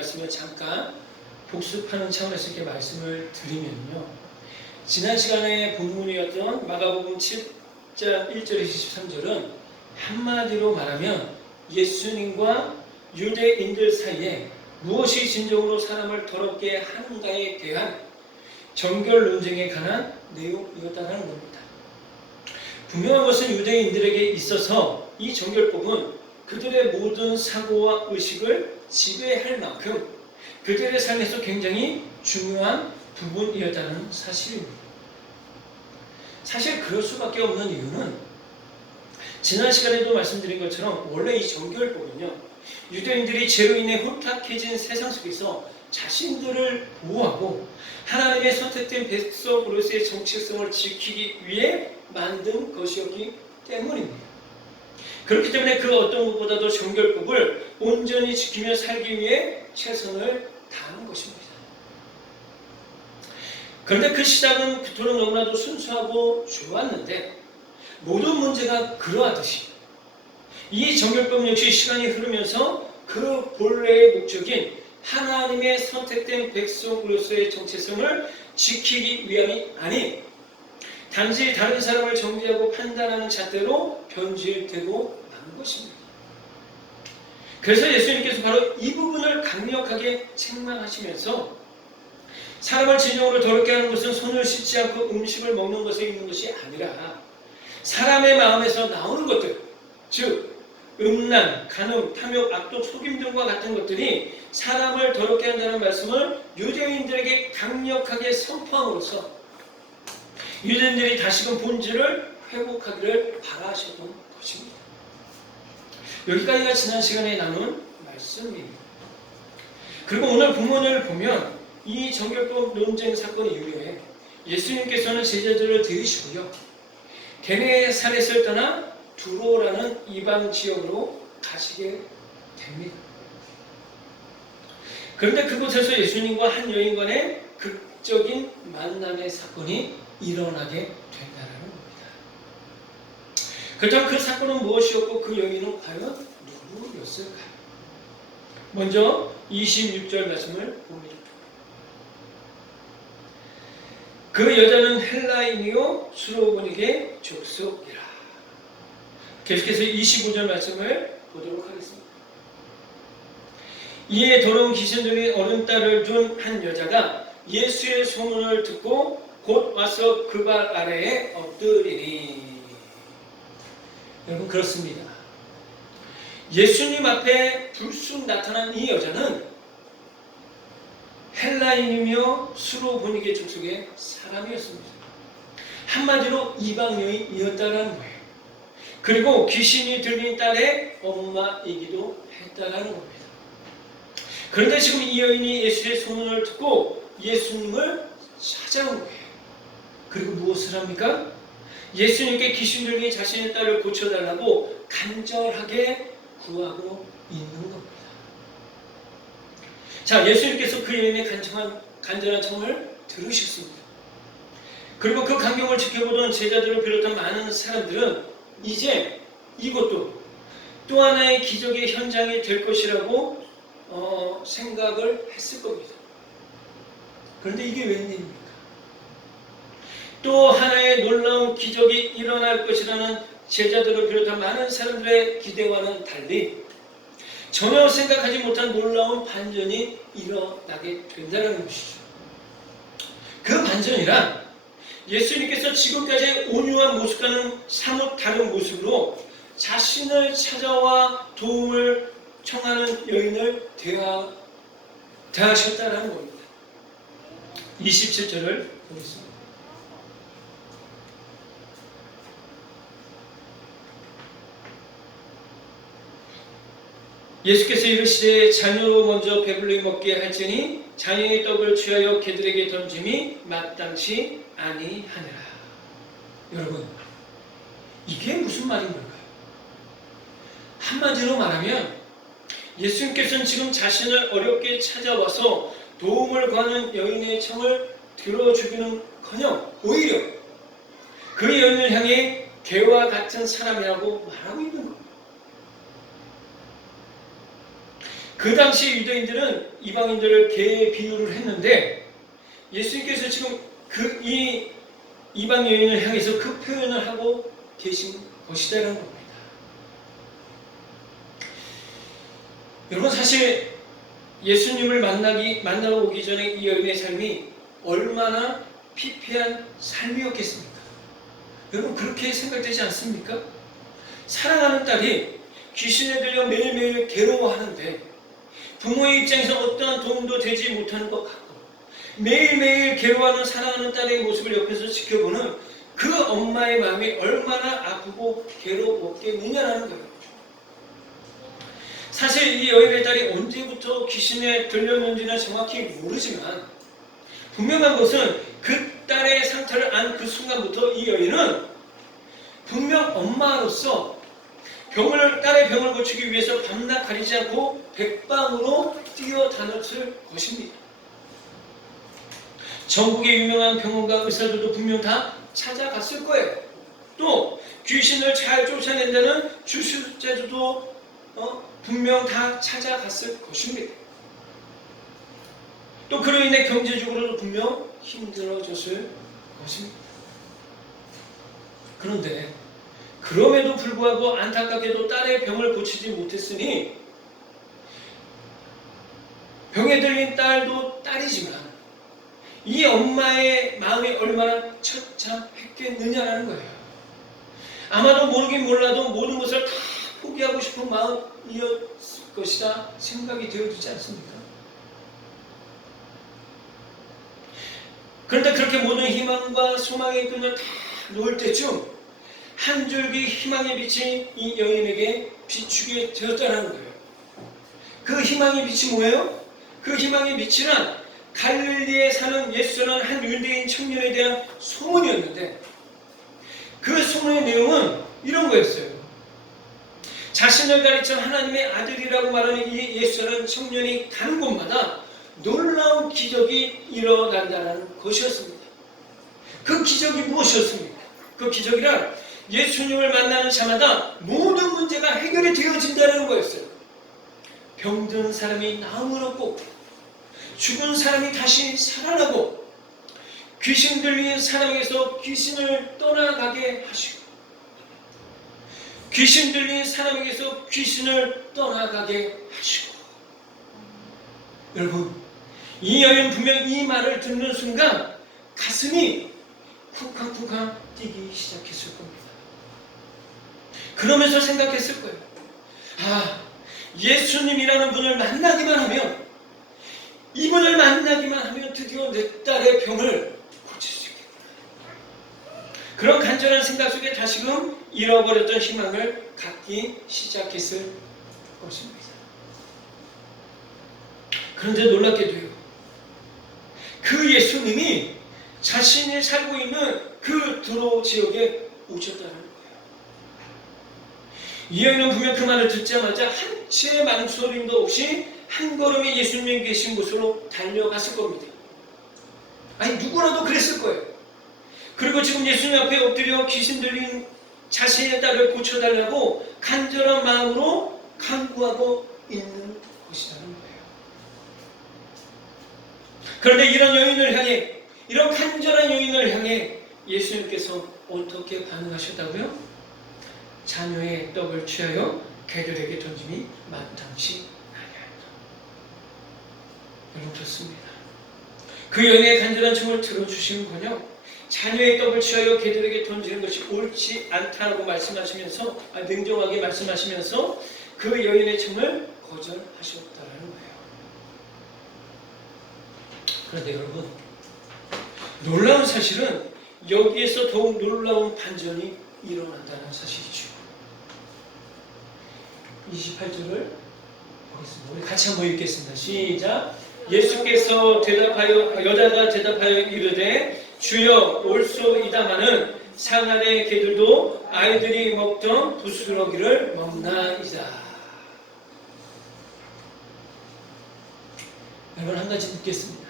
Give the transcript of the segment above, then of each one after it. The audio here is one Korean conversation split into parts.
말씀을 잠깐 복습하는 차원에서 이렇게 말씀을 드리면요. 지난 시간에 본문이었던 마가복음 7장 1절에서 13절은 한마디로 말하면 예수님과 유대인들 사이에 무엇이 진정으로 사람을 더럽게 하는가에 대한 정결 논쟁에 관한 내용이었다는 겁니다. 분명한 것은 유대인들에게 있어서 이 정결법은 그들의 모든 사고와 의식을 지배할 만큼 그들의 삶에서 굉장히 중요한 부분이었다는 사실입니다. 사실 그럴 수밖에 없는 이유는 지난 시간에도 말씀드린 것처럼 원래 이 정결법은요, 유대인들이 죄로 인해 혼탁해진 세상 속에서 자신들을 보호하고 하나님의 선택된 백성으로서의 정체성을 지키기 위해 만든 것이었기 때문입니다. 그렇기 때문에 그 어떤 것보다도 정결법을 온전히 지키며 살기 위해 최선을 다한 것입니다. 그런데 그 시작은 그토록 너무나도 순수하고 좋았는데 모든 문제가 그러하듯이 이 정결법 역시 시간이 흐르면서 그 본래의 목적인 하나님의 선택된 백성으로서의 정체성을 지키기 위함이 아닌 단지 다른 사람을 정죄하고 판단하는 잣대로 변질되고 만 것입니다. 그래서 예수님께서 바로 이 부분을 강력하게 책망하시면서 사람을 진정으로 더럽게 하는 것은 손을 씻지 않고 음식을 먹는 것에 있는 것이 아니라 사람의 마음에서 나오는 것들, 즉 음란, 간음, 탐욕, 악독, 속임 등과 같은 것들이 사람을 더럽게 한다는 말씀을 유대인들에게 강력하게 선포함으로써 유대인들이 다시금 본질을 회복하기를 바라셨던 것입니다. 여기까지가 지난 시간에 나눈 말씀입니다. 그리고 오늘 본문을 보면 이 정결법 논쟁 사건 이후에 예수님께서는 제자들을 들이시고요, 게네사렛을 떠나 두로라는 이방 지역으로 가시게 됩니다. 그런데 그곳에서 예수님과 한 여인 간의 극적인 만남의 사건이 일어나게 된다는 겁니다. 그렇다면 그 사건은 무엇이었고 그 여인은 과연 누구였을까요? 먼저 26절 말씀을 봅니다. 그 여자는 헬라인이요 수로보닉의 족속이라. 계속해서 25절 말씀을 보도록 하겠습니다. 이에 더러운 귀신 들린 어린 딸을 둔 한 여자가 예수의 소문을 듣고 곧 와서 그 발 아래에 엎드리니. 여러분, 그렇습니다. 예수님 앞에 불쑥 나타난 이 여자는 헬라인이며 수로보닉의 족속의 사람이었습니다. 한마디로 이방 여인이었다는 거예요. 그리고 귀신이 들린 딸의 엄마이기도 했다는 겁니다. 그런데 지금 이 여인이 예수의 소문을 듣고 예수님을 찾아온 거예요. 그리고 무엇을 합니까? 예수님께 귀신 들린 자신의 딸을 고쳐달라고 간절하게 구하고 있는 겁니다. 자, 예수님께서 그 여인의 간절한 청을 들으셨습니다. 그리고 그 광경을 지켜보던 제자들을 비롯한 많은 사람들은 이제 이것도 또 하나의 기적의 현장이 될 것이라고 생각을 했을 겁니다. 그런데 이게 웬일입니까? 또 하나의 놀라운 기적이 일어날 것이라는 제자들을 비롯한 많은 사람들의 기대와는 달리 전혀 생각하지 못한 놀라운 반전이 일어나게 된다는 것이죠. 그 반전이란 예수님께서 지금까지의 온유한 모습과는 사뭇 다른 모습으로 자신을 찾아와 도움을 청하는 여인을 대하셨다는 겁니다. 27절을 보겠습니다. 예수께서 이르시되 자녀로 먼저 배불리 먹게 할지니 자녀의 떡을 취하여 개들에게 던짐이 마땅치 아니하니라. 여러분, 이게 무슨 말인 걸까요? 한마디로 말하면 예수님께서는 지금 자신을 어렵게 찾아와서 도움을 구하는 여인의 청을 들어주기는커녕 오히려 그 여인을 향해 개와 같은 사람이라고 말하고 있는 겁니다. 그 당시 유대인들은 이방인들을 개에 비유를 했는데 예수님께서 지금 이 이방 여인을 향해서 그 표현을 하고 계신 것이다라는 겁니다. 여러분, 사실 예수님을 만나러 오기 전에 이 여인의 삶이 얼마나 피폐한 삶이었겠습니까? 여러분, 그렇게 생각되지 않습니까? 사랑하는 딸이 귀신에 들려 매일매일 괴로워하는데 부모의 입장에서 어떠한 도움도 되지 못하는 것 같고 매일매일 괴로워하는 사랑하는 딸의 모습을 옆에서 지켜보는 그 엄마의 마음이 얼마나 아프고 괴로웠겠느냐라는 거예요. 사실 이 여인의 딸이 언제부터 귀신에 들렸는지는 정확히 모르지만 분명한 것은 그 딸의 상태를 안 그 순간부터 이 여인은 분명 엄마로서 딸의 병을 고치기 위해서 밤낮 가리지 않고 백방으로 뛰어다녔을 것입니다. 전국의 유명한 병원과 의사들도 분명 다 찾아갔을 거예요. 또 귀신을 잘 쫓아낸다는 주술자들도 분명 다 찾아갔을 것입니다. 또 그로 인해 경제적으로도 분명 힘들어졌을 것입니다. 그런데 그럼에도 불구하고 안타깝게도 딸의 병을 고치지 못했으니 병에 들린 딸도 딸이지만 이 엄마의 마음이 얼마나 처참했겠느냐라는 거예요. 아마도 모르긴 몰라도 모든 것을 다 포기하고 싶은 마음이었을 것이다 생각이 되어지지 않습니까? 그런데 그렇게 모든 희망과 소망의 끈을 다 놓을 때쯤 한 줄기 희망의 빛이 이 여인에게 비추게 되었다는 거예요. 그 희망의 빛이 뭐예요? 그 희망의 빛이란 갈릴리에 사는 예수라는 한 유대인 청년에 대한 소문이었는데 그 소문의 내용은 이런 거였어요. 자신을 가르쳐 하나님의 아들이라고 말하는 이 예수라는 청년이 가는 곳마다 놀라운 기적이 일어난다는 것이었습니다. 그 기적이 무엇이었습니까? 그 기적이란 예수님을 만나는 자마다 모든 문제가 해결이 되어진다는 거였어요. 병든 사람이 나음을 얻고 죽은 사람이 다시 살아나고 귀신 들린 사람에게서 귀신을 떠나가게 하시고 귀신 들린 사람에게서 귀신을 떠나가게 하시고 여러분, 이 여인 분명 이 말을 듣는 순간 가슴이 쿵쾅쿵쾅 뛰기 시작했을 겁니다. 그러면서 생각했을 거예요. 예수님이라는 분을 만나기만 하면 이분을 만나기만 하면 드디어 내 딸의 병을 고칠 수 있겠구나. 그런 간절한 생각 속에 다시금 잃어버렸던 희망을 갖기 시작했을 것입니다. 그런데 놀랍게도요, 그 예수님이 자신이 살고 있는 그 두로 지역에 오셨다는 거예요. 이 여인은 분명 그 말을 듣자마자 한 치의 망설임도 없이 한 걸음에 예수님이 계신 곳으로 달려갔을 겁니다. 누구라도 그랬을 거예요. 그리고 지금 예수님 앞에 엎드려 귀신 들린 자신의 딸을 고쳐달라고 간절한 마음으로 간구하고 있는 것이라는 거예요. 그런데 이런 간절한 여인을 향해 예수님께서 어떻게 반응하셨다고요? 자녀의 떡을 취하여 개들에게 던짐이 마땅치 아니하니라. 여러분, 좋습니다. 그 여인의 간절한 청을 들어주시는군요. 자녀의 떡을 취하여 개들에게 던지는 것이 옳지 않다고 말씀하시면서 냉정하게 말씀하시면서 그 여인의 청을 거절하셨다는 거예요. 그런데 여러분, 놀라운 사실은 여기에서 더욱 놀라운 반전이 일어난다는 사실이죠. 28절을 보겠습니다. 우리 같이 한번 읽겠습니다. 시작. 예수께서 여자가 대답하여 이르되 주여 올소이다마는 상 안의 개들도 아이들이 먹던 부스러기를 먹나이다. 여러분, 한 가지 묻겠습니다.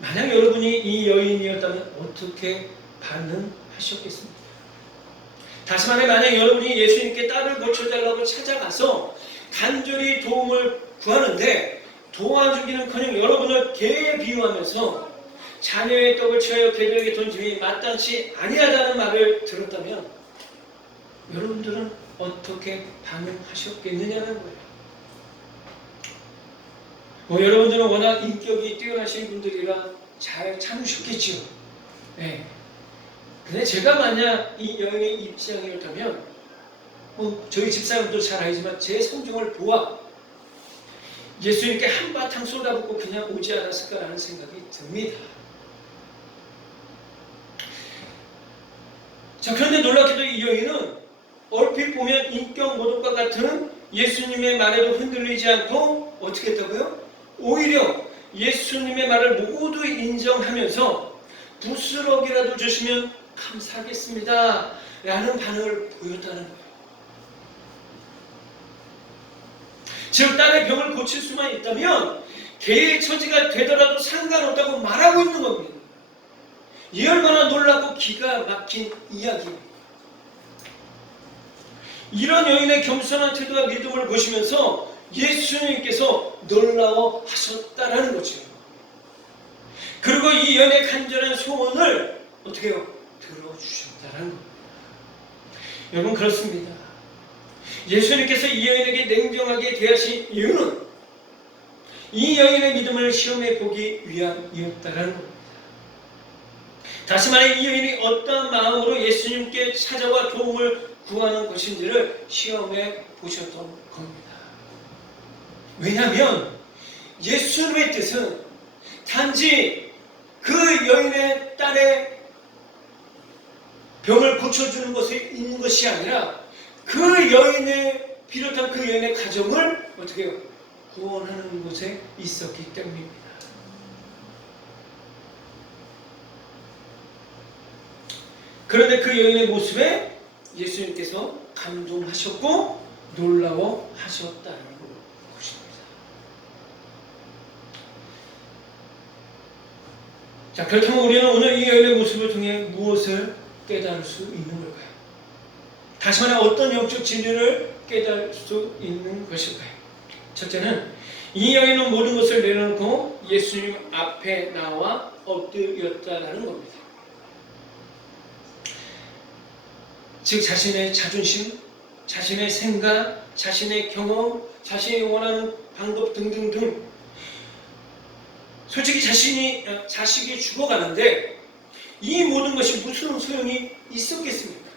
만약 여러분이 이 여인이었다면 어떻게 반응하셨겠습니까? 다시 말해, 만약 여러분이 예수님께 딸을 고쳐달라고 찾아가서 간절히 도움을 구하는데 도와주기는커녕 여러분을 개에 비유하면서 자녀의 떡을 취하여 개들에게 던짐이 마땅치 아니하다는 말을 들었다면 여러분들은 어떻게 반응하셨겠느냐는 거예요. 여러분들은 워낙 인격이 뛰어나신 분들이라 잘 참으셨겠지요. 네. 근데 제가 만약 이 여인의 입장이었다면 저희 집사람도 잘 알지만 제 성경을 보아 예수님께 한바탕 쏟아붓고 그냥 오지 않았을까라는 생각이 듭니다. 자, 그런데 놀랍게도 이 여인은 얼핏 보면 인격 모독과 같은 예수님의 말에도 흔들리지 않고 어떻게 했다고요? 오히려 예수님의 말을 모두 인정하면서 부스럭이라도 주시면 감사하겠습니다 라는 반응을 보였다는 거예요. 즉 딸의 병을 고칠 수만 있다면 개의 처지가 되더라도 상관없다고 말하고 있는 겁니다. 이 얼마나 놀랍고 기가 막힌 이야기입니다. 이런 여인의 겸손한 태도와 믿음을 보시면서 예수님께서 놀라워하셨다라는 거죠. 그리고 이 여인의 간절한 소원을 어떻게 해요? 들어주셨다라는 겁니다. 여러분 그렇습니다. 예수님께서 이 여인에게 냉정하게 대하신 이유는 이 여인의 믿음을 시험해 보기 위함이었다라는 겁니다. 다시 말해 이 여인이 어떤 마음으로 예수님께 찾아와 도움을 구하는 것인지를 시험해 보셨던 겁니다. 왜냐하면 예수님의 뜻은 단지 그 여인의 딸의 병을 고쳐주는 것에 있는 것이 아니라 그 여인의 비롯한 그 여인의 가정을 어떻게 해요? 구원하는 곳에 있었기 때문입니다. 그런데 그 여인의 모습에 예수님께서 감동하셨고 놀라워하셨다는 것입니다. 자, 그렇다면 우리는 오늘 이 여인의 모습을 통해 무엇을 깨달을 수 있는 걸까요? 다시 말해 어떤 영적 진리를 깨달을 수 있는 것일까요? 첫째는 이 여인은 모든 것을 내려놓고 예수님 앞에 나와 엎드렸다라는 겁니다. 즉 자신의 자존심, 자신의 생각, 자신의 경험, 자신이 원하는 방법 등등등 솔직히 자식이 죽어가는데 이 모든 것이 무슨 소용이 있었겠습니까?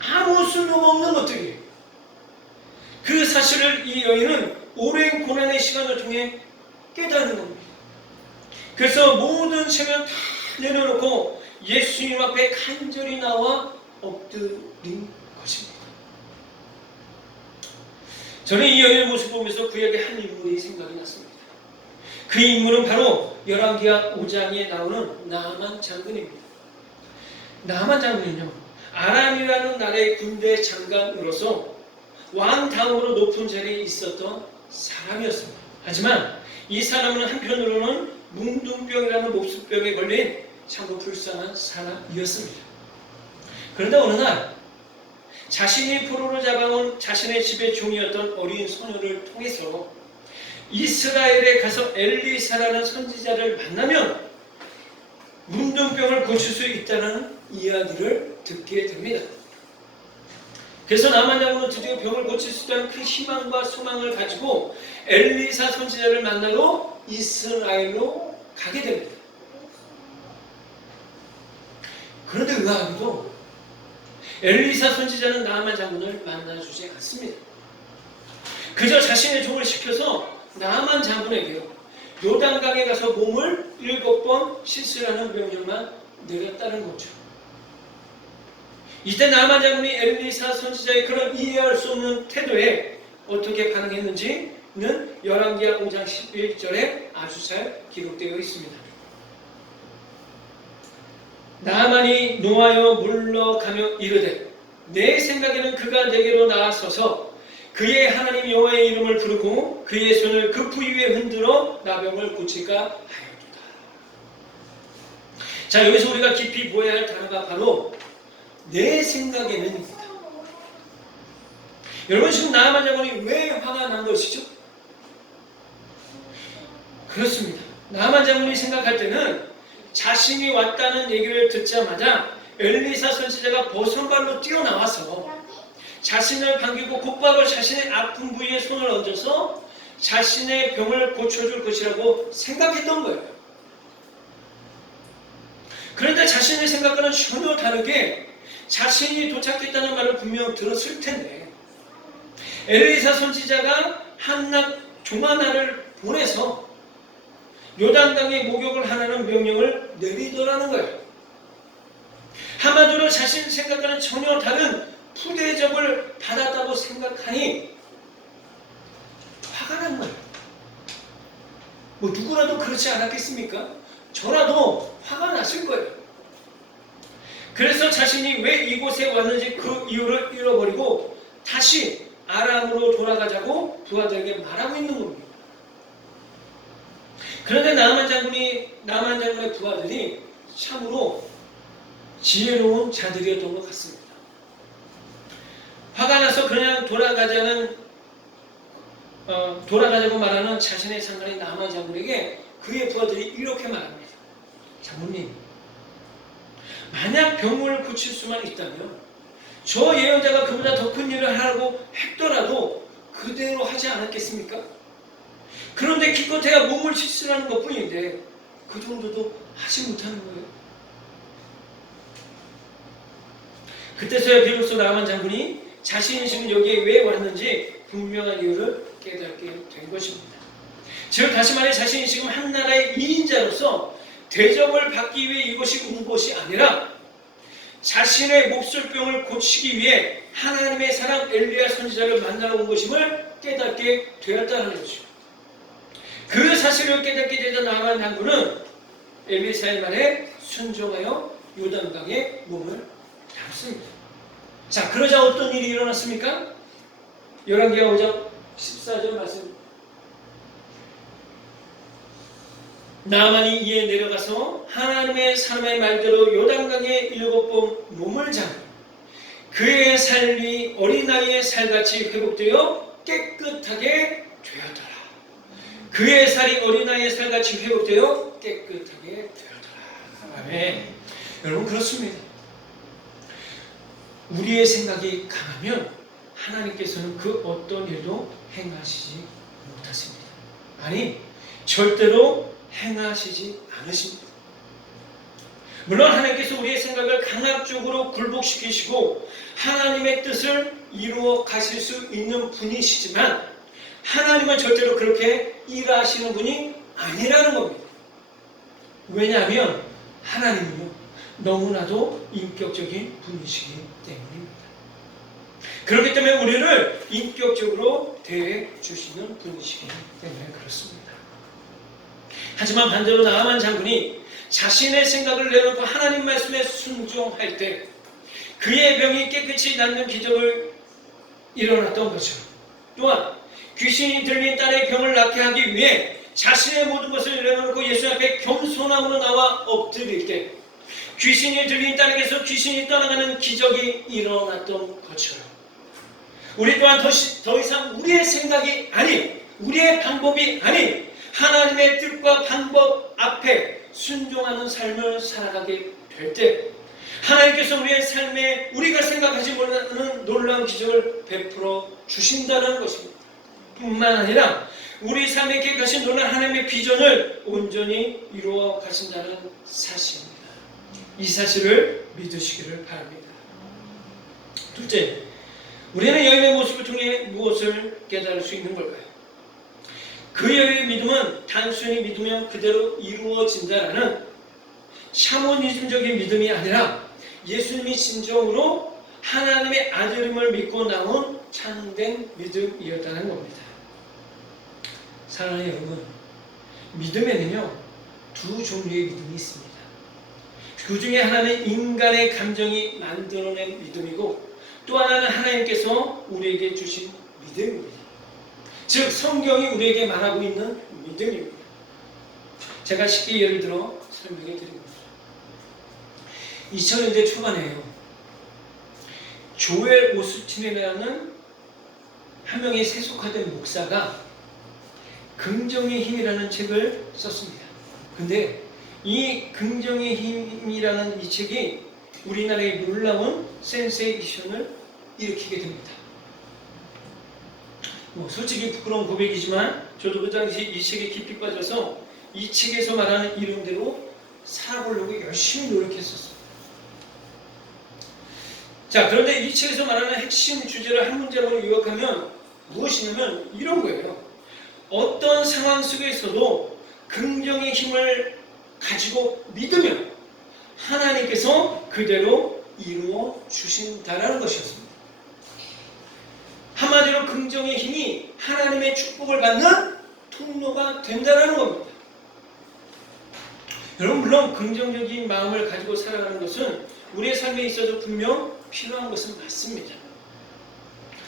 아무 쓸모없는 것들이에요. 그 사실을 이 여인은 오랜 고난의 시간을 통해 깨닫는 겁니다. 그래서 모든 체면 다 내려놓고 예수님 앞에 간절히 나와 엎드린 것입니다. 저는 이 여인의 모습을 보면서 그에게 한 인물이 생각이 났습니다. 그 인물은 바로 열왕기하 5장에 나오는 나아만 장군입니다. 나아만 장군은요, 아람이라는 나라의 군대 장관으로서 왕 다음으로 높은 자리에 있었던 사람이었습니다. 하지만 이 사람은 한편으로는 뭉둥병이라는 몹쓸병에 걸린 참으로 불쌍한 사람이었습니다. 그런데 어느 날 자신이 포로로 잡아온 자신의 집의 종이었던 어린 소녀를 통해서 이스라엘에 가서 엘리사라는 선지자를 만나면 문둥병을 고칠 수 있다는 이야기를 듣게 됩니다. 그래서 나아만 장군은 드디어 병을 고칠 수 있다는 그 희망과 소망을 가지고 엘리사 선지자를 만나러 이스라엘로 가게 됩니다. 그런데 의아하게도 엘리사 선지자는 나아만 장군을 만나주지 않습니다. 그저 자신의 종을 시켜서 나아만 장군에게요, 요단강에 가서 몸을 7번 씻으라는 명령만 내렸다는 거죠. 이때 나아만 장군이 엘리사 선지자의 그런 이해할 수 없는 태도에 어떻게 반응했는지는 열왕기하 5장 11절에 아주 잘 기록되어 있습니다. 나아만이 노하여 물러가며 이르되 내 생각에는 그가 내게로 나아서서 그의 하나님 여호와의 이름을 부르고 그의 손을 그 부위 위에 흔들어 나병을 고칠까 하였도다. 자, 여기서 우리가 깊이 보아야 할 단어가 바로 내 생각에는입니다. 여러분 지금 나아만 장군이 왜 화가 난 것이죠? 그렇습니다. 나아만 장군이 생각할 때는 자신이 왔다는 얘기를 듣자마자 엘리사 선지자가 버선발로 뛰어나와서 자신을 반기고 곧바로 자신의 아픈 부위에 손을 얹어서 자신의 병을 고쳐줄 것이라고 생각했던 거예요. 그런데 자신의 생각과는 전혀 다르게 자신이 도착했다는 말을 분명 들었을 텐데 엘리사 선지자가 한낱 종 하나를 보내서 요단강에 목욕을 하라는 명령을 내리더라는 거예요. 한마디로 자신 생각과는 전혀 다른 푸대접을 받았다고 생각하니 화가 난 거예요. 뭐 누구라도 그렇지 않았겠습니까? 저라도 화가 났을 거예요. 그래서 자신이 왜 이곳에 왔는지 그 이유를 잃어버리고 다시 아람으로 돌아가자고 부하들에게 말하고 있는 겁니다. 그런데 나아만 장군의 부하들이 참으로 지혜로운 자들이었던 것 같습니다. 화가 나서 그냥 돌아가자고 말하는 자신의 상관인 나아만 장군에게 그의 부하들이 이렇게 말합니다. 장군님, 만약 병을 고칠 수만 있다면 저 예언자가 그보다 더 큰 일을 하라고 했더라도 그대로 하지 않았겠습니까? 그런데 기껏해야 몸을 칠수라는 것뿐인데 그 정도도 하지 못하는 거예요. 그때서야 비로소 나아만 장군이 자신이 지금 여기에 왜 왔는지 분명한 이유를 깨닫게 된 것입니다. 즉 다시 말해 자신이 지금 한 나라의 2인자로서 대접을 받기 위해 이곳이 온 것이 아니라 자신의 몹쓸병을 고치기 위해 하나님의 사람 엘리야 선지자를 만나러 온 것임을 깨닫게 되었다는 것이죠. 그 사실을 깨닫게 되던 나아만 장군은 엘리사의 말에 순종하여 요단강에 몸을 담습니다. 자, 그러자 어떤 일이 일어났습니까? 열왕기하 5장 14절 말씀. 나아만이 이에 내려가서 하나님의 사람의 말대로 요단강에 7번 몸을 잠그 그의 삶이 어린 나이에 살같이 회복되어 깨끗하게 되었더라. 그의 살이 어린 나이에 살같이 회복되어 깨끗하게 되었더라. 아멘. 여러분 그렇습니다. 우리의 생각이 강하면 하나님께서는 그 어떤 일도 행하시지 못하십니다. 아니, 절대로 행하시지 않으십니다. 물론 하나님께서 우리의 생각을 강압적으로 굴복시키시고 하나님의 뜻을 이루어 가실 수 있는 분이시지만 하나님은 절대로 그렇게 일하시는 분이 아니라는 겁니다. 왜냐하면 하나님은요 너무나도 인격적인 분이시기 때문입니다. 그렇기 때문에 우리를 인격적으로 대해 주시는 분이시기 때문에 그렇습니다. 하지만 반대로 나아만 장군이 자신의 생각을 내놓고 하나님 말씀에 순종할 때 그의 병이 깨끗이 낫는 기적을 일어났던 거죠. 또한 귀신이 들린 딸의 병을 낫게 하기 위해 자신의 모든 것을 내려놓고 예수 앞에 겸손함으로 나와 엎드릴 때 귀신이 들린 딸에게서 귀신이 떠나가는 기적이 일어났던 것처럼 우리 또한 더 이상 우리의 생각이 아닌 우리의 방법이 아닌 하나님의 뜻과 방법 앞에 순종하는 삶을 살아가게 될 때 하나님께서 우리의 삶에 우리가 생각하지 못하는 놀라운 기적을 베풀어 주신다는 것입니다. 뿐만 아니라 우리 삶에 계획하신 놀라운 하나님의 비전을 온전히 이루어 가신다는 사실입니다. 이 사실을 믿으시기를 바랍니다. 둘째, 우리는 여인의 모습을 통해 무엇을 깨달을 수 있는 걸까요? 그 여인의 믿음은 단순히 믿으면 그대로 이루어진다라는 샤머니즘적인 믿음이 아니라 예수님이 진정으로 하나님의 아들임을 믿고 나온 참된 믿음이었다는 겁니다. 사랑하는 여러분, 믿음에는요 두 종류의 믿음이 있습니다. 그 중에 하나는 인간의 감정이 만들어낸 믿음이고 또 하나는 하나님께서 우리에게 주신 믿음입니다. 즉 성경이 우리에게 말하고 있는 믿음입니다. 제가 쉽게 예를 들어 설명해 드립니다. 2000년대 초반에요. 조엘 오스틴이라는 한 명의 세속화된 목사가 긍정의 힘이라는 책을 썼습니다. 근데 이 긍정의 힘이라는 이 책이 우리나라에 놀라운 센세이션을 일으키게 됩니다. 솔직히 부끄러운 고백이지만 저도 그 당시 이 책에 깊이 빠져서 이 책에서 말하는 이름대로 살아보려고 열심히 노력했었어요. 자, 그런데 이 책에서 말하는 핵심 주제를 한 문장으로 요약하면 무엇이냐면 이런 거예요. 어떤 상황 속에서도 긍정의 힘을 가지고 믿으면 하나님께서 그대로 이루어 주신다라는 것이었습니다. 한마디로 긍정의 힘이 하나님의 축복을 받는 통로가 된다는 겁니다. 여러분, 물론 긍정적인 마음을 가지고 살아가는 것은 우리의 삶에 있어서 분명 필요한 것은 맞습니다.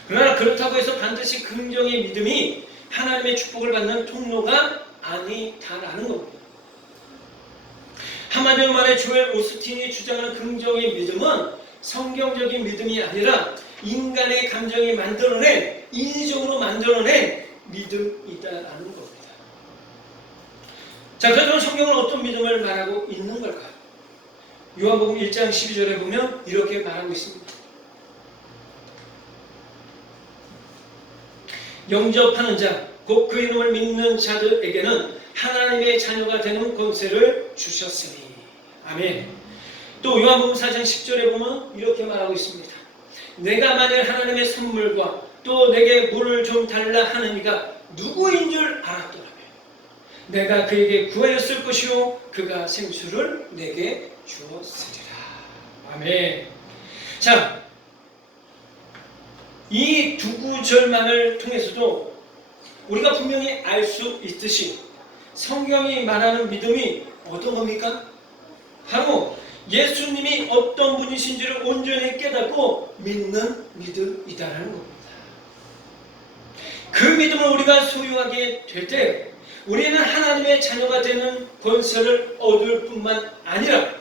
그러나 그렇다고 해서 반드시 긍정의 믿음이 하나님의 축복을 받는 통로가 아니다라는 겁니다. 한마디로 말해 조엘 오스틴이 주장하는 긍정의 믿음은 성경적인 믿음이 아니라 인간의 감정이 만들어낸, 인위적으로 만들어낸 믿음이다라는 겁니다. 자, 그럼 성경은 어떤 믿음을 말하고 있는 걸까요? 요한복음 1장 12절에 보면 이렇게 말하고 있습니다. 영접하는 자, 곧 그 이름을 믿는 자들에게는 하나님의 자녀가 되는 권세를 주셨으니. 아멘. 또 요한복음 4장 10절에 보면 이렇게 말하고 있습니다. 내가 만일 하나님의 선물과 또 내게 물을 좀 달라 하는 이가 누구인 줄 알았더라면 내가 그에게 구하였을 것이요 그가 생수를 내게 주었으리라. 아멘. 자, 이 두 구절만을 통해서도 우리가 분명히 알 수 있듯이 성경이 말하는 믿음이 어떤 겁니까? 바로 예수님이 어떤 분이신지를 온전히 깨닫고 믿는 믿음이다라는 겁니다. 그 믿음을 우리가 소유하게 될 때 우리는 하나님의 자녀가 되는 권세를 얻을 뿐만 아니라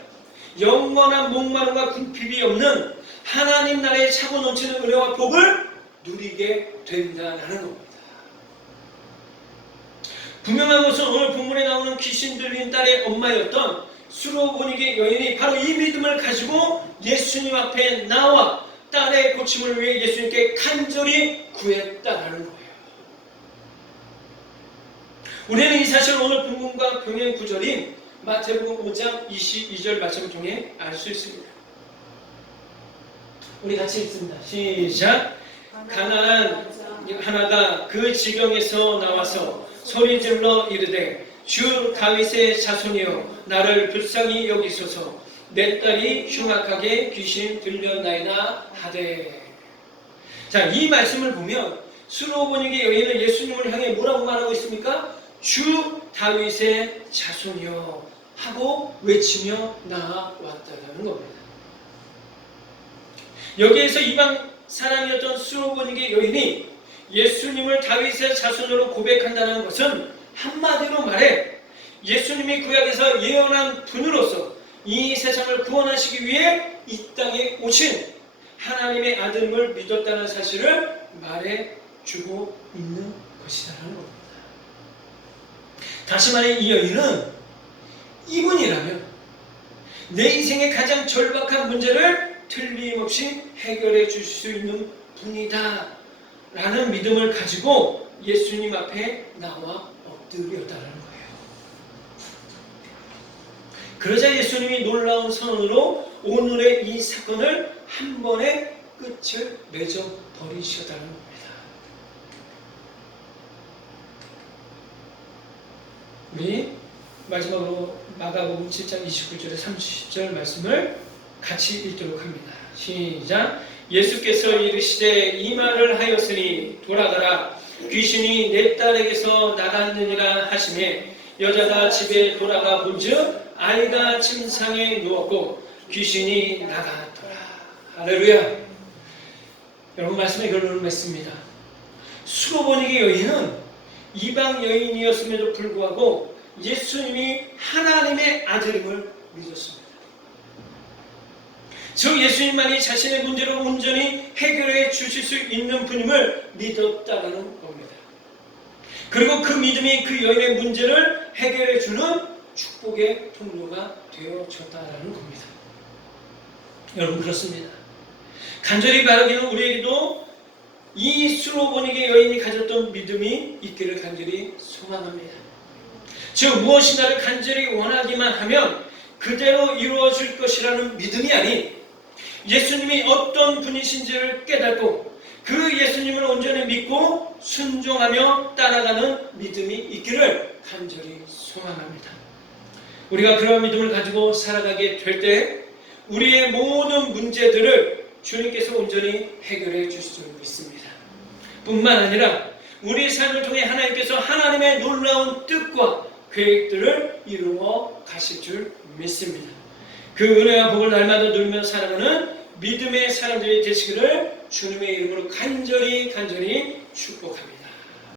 영원한 목마름과 궁핍이 없는 하나님 나라의 차고 넘치는 은혜와 복을 누리게 된다는 겁니다. 분명한 것은 오늘 본문에 나오는 귀신 들린 딸의 엄마였던 수로보니게 여인이 바로 이 믿음을 가지고 예수님 앞에 나와 딸의 고침을 위해 예수님께 간절히 구했다라는 거예요. 우리는 이 사실을 오늘 본문과 병행 구절인 마태복음 5장 22절 말씀을 통해 알 수 있습니다. 우리 같이 읽습니다. 시작. 가난한 하나가 그 지경에서 나와서 소리질러 이르되 주 다윗의 자손이여 나를 불쌍히 여기소서 내 딸이 흉악하게 귀신 들렸나이다 하되. 자, 이 말씀을 보면 수로보니게 여인은 예수님을 향해 뭐라고 말하고 있습니까? 주 다윗의 자손이여 하고 외치며 나아왔다는 겁니다. 여기에서 이방 사람이었던 수로보니게 여인이 예수님을 다윗의 자손으로 고백한다는 것은 한마디로 말해 예수님이 구약에서 예언한 분으로서 이 세상을 구원하시기 위해 이 땅에 오신 하나님의 아들임을 믿었다는 사실을 말해주고 있는 것이라는 겁니다. 다시 말해 이 여인은 이분이라면 내 인생의 가장 절박한 문제를 틀림없이 해결해 주실 수 있는 분이다 라는 믿음을 가지고 예수님 앞에 나와 엎드렸다는 거예요. 그러자 예수님이 놀라운 선언으로 오늘의 이 사건을 한 번에 끝을 맺어 버리셨다는 겁니다. 우리 마지막으로 마가복음 7장 29절에 30절 말씀을 같이 읽도록 합니다. 시작. 예수께서 이르시되 이 말을 하였으니 돌아가라 귀신이 내 딸에게서 나갔느니라 하시매 여자가 집에 돌아가 본즉 아이가 침상에 누웠고 귀신이 나갔더라. 할렐루야. 여러분 말씀의 결론을 맺습니다. 수로보니게 여인은 이방 여인이었음에도 불구하고 예수님이 하나님의 아들임을 믿었습니다. 저 예수님만이 자신의 문제를 온전히 해결해 주실 수 있는 분임을 믿었다라는 겁니다. 그리고 그 믿음이 그 여인의 문제를 해결해 주는 축복의 통로가 되어졌다라는 겁니다. 여러분, 그렇습니다. 간절히 바라기는 우리에게도 이 수로보니게 여인이 가졌던 믿음이 있기를 간절히 소망합니다. 즉, 무엇인가를 간절히 원하기만 하면 그대로 이루어질 것이라는 믿음이 아닌, 예수님이 어떤 분이신지를 깨닫고 그 예수님을 온전히 믿고 순종하며 따라가는 믿음이 있기를 간절히 소망합니다. 우리가 그런 믿음을 가지고 살아가게 될 때 우리의 모든 문제들을 주님께서 온전히 해결해 주실 수 있습니다. 뿐만 아니라 우리 삶을 통해 하나님께서 하나님의 놀라운 뜻과 계획들을 이루어 가실 줄 믿습니다. 그 은혜와 복을 날마다 누리며 살아가는 믿음의 사람들이 되시기를 주님의 이름으로 간절히 축복합니다.